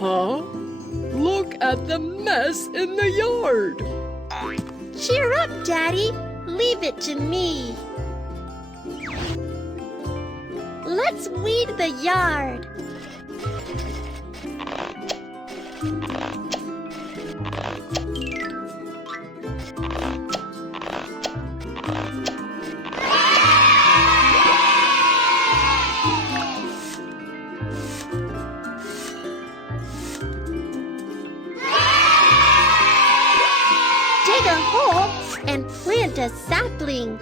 Huh? Look at the mess in the yard. Cheer up, Daddy. Leave it to me. Let's weed the yard. Dig a hole and plant a sapling.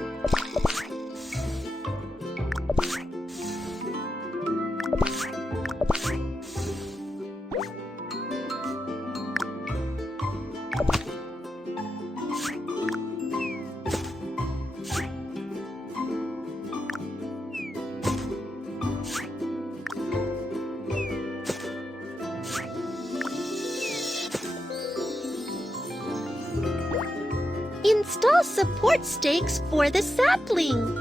Install support stakes for the sapling.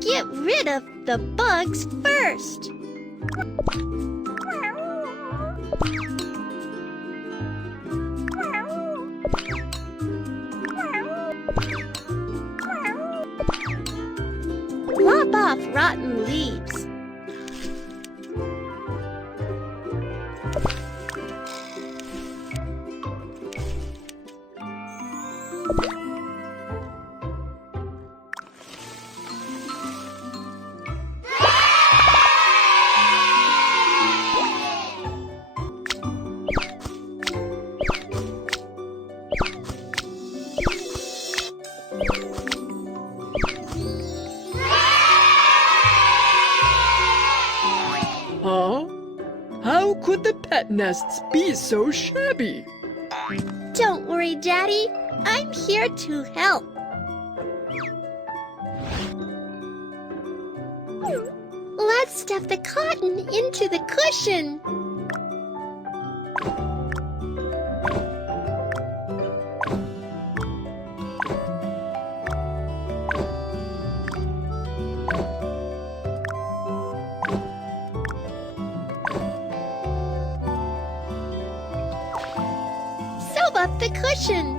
Get rid of the bugs first. Lop off rotten leaves. Huh? How could the pet nests be so shabby? Don't worry, Daddy. I'm here to help. Let's stuff the cotton into the cushion. Sew up the cushion.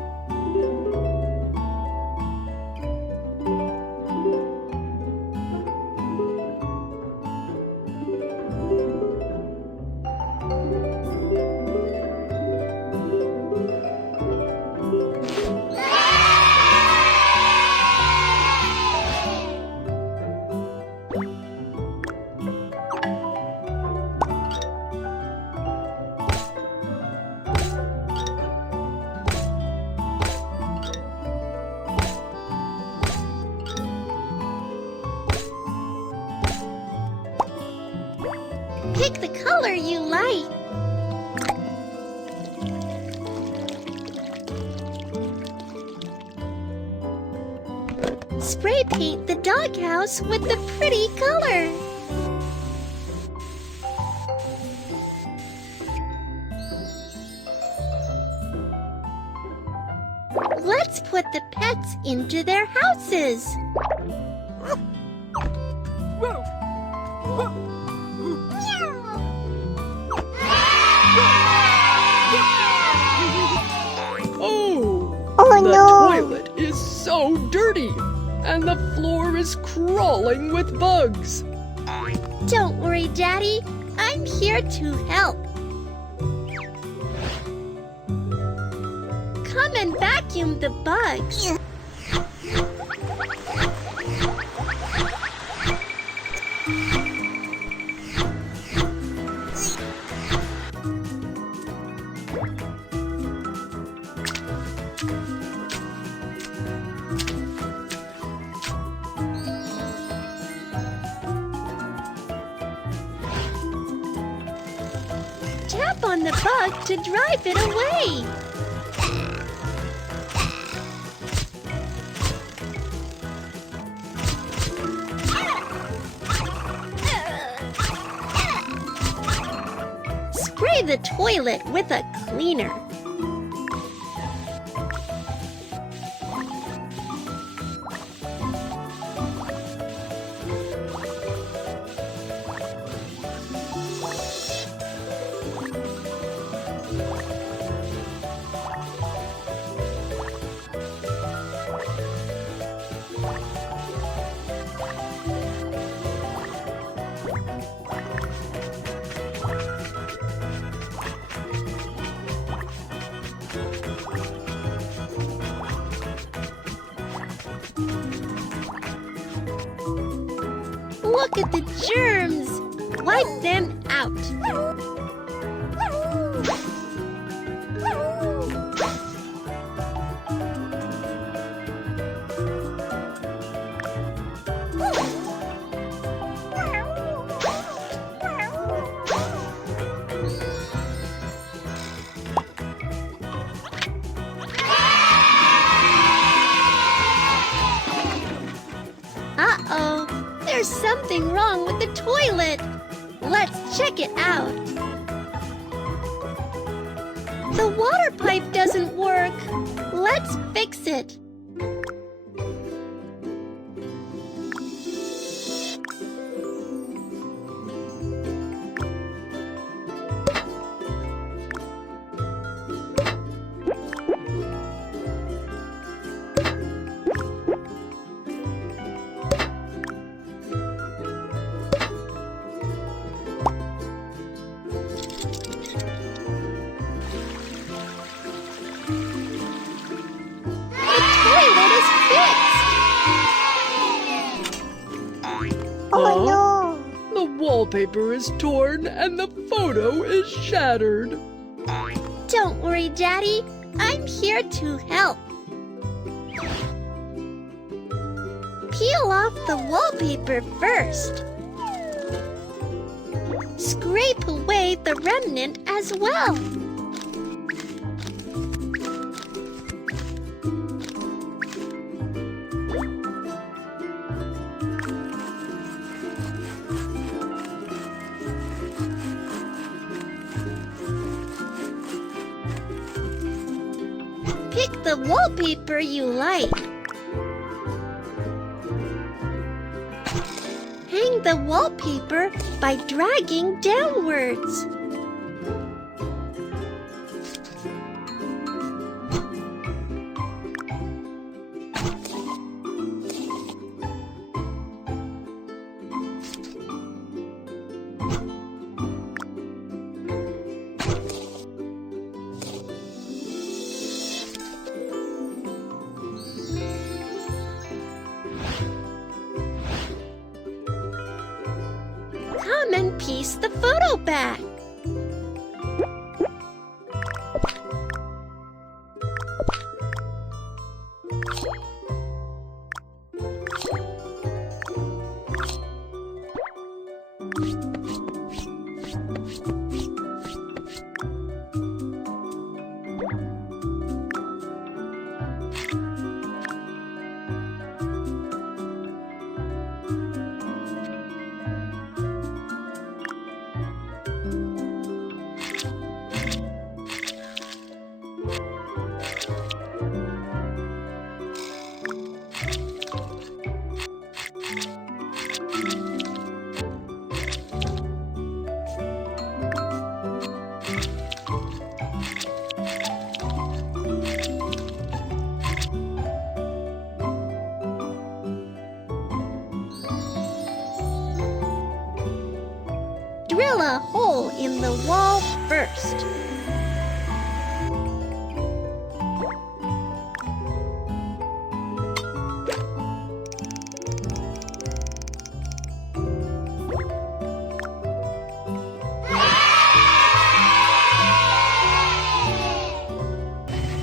Pick the color you like. Spray paint the doghouse with the pretty color. Let's put the pets into their houses. Oh, the toilet is so dirty, and the floor is crawling with bugs. Don't worry, Daddy. I'm here to help. Come and vacuum the bugs. Tap on the bug to drive it away. Try the toilet with a cleaner. Look at the germs! Wipe them out. Uh-oh, there's something wrong with the toilet. Let's check it out. The water pipe doesn't work. Let's fix it. Oh no! The wallpaper is torn and the photo is shattered. Don't worry, Daddy. I'm here to help. Peel off the wallpaper first. Scrape away the remnant as well. Pick the wallpaper you like. Hang the wallpaper by dragging downwards. Come and piece the photo back. Drill a hole in the wall first.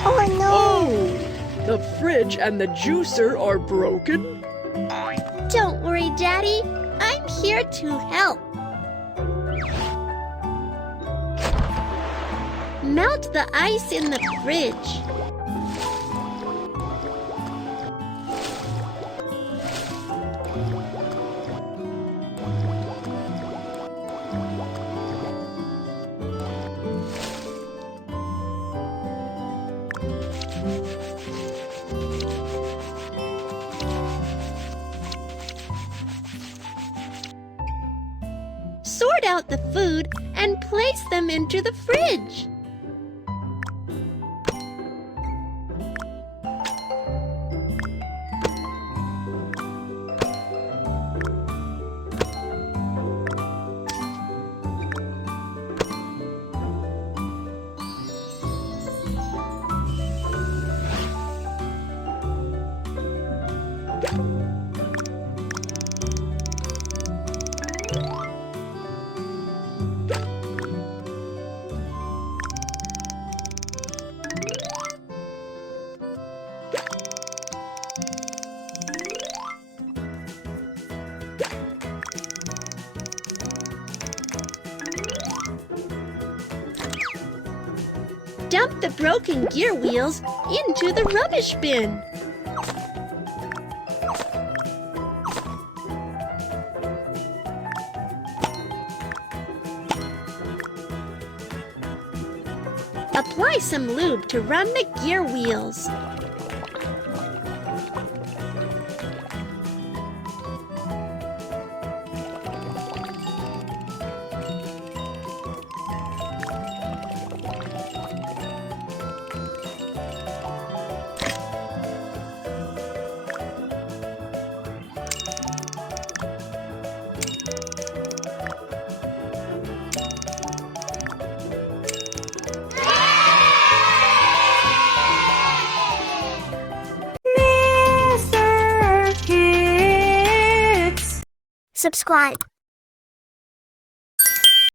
Oh no! Oh! The fridge and the juicer are broken. Don't worry, Daddy. I'm here to help. Melt the ice in the fridge. sort out the food and place them into the fridge. Dump the broken gear wheels into the rubbish bin. Apply some lube to run the gear wheels. Subscribe.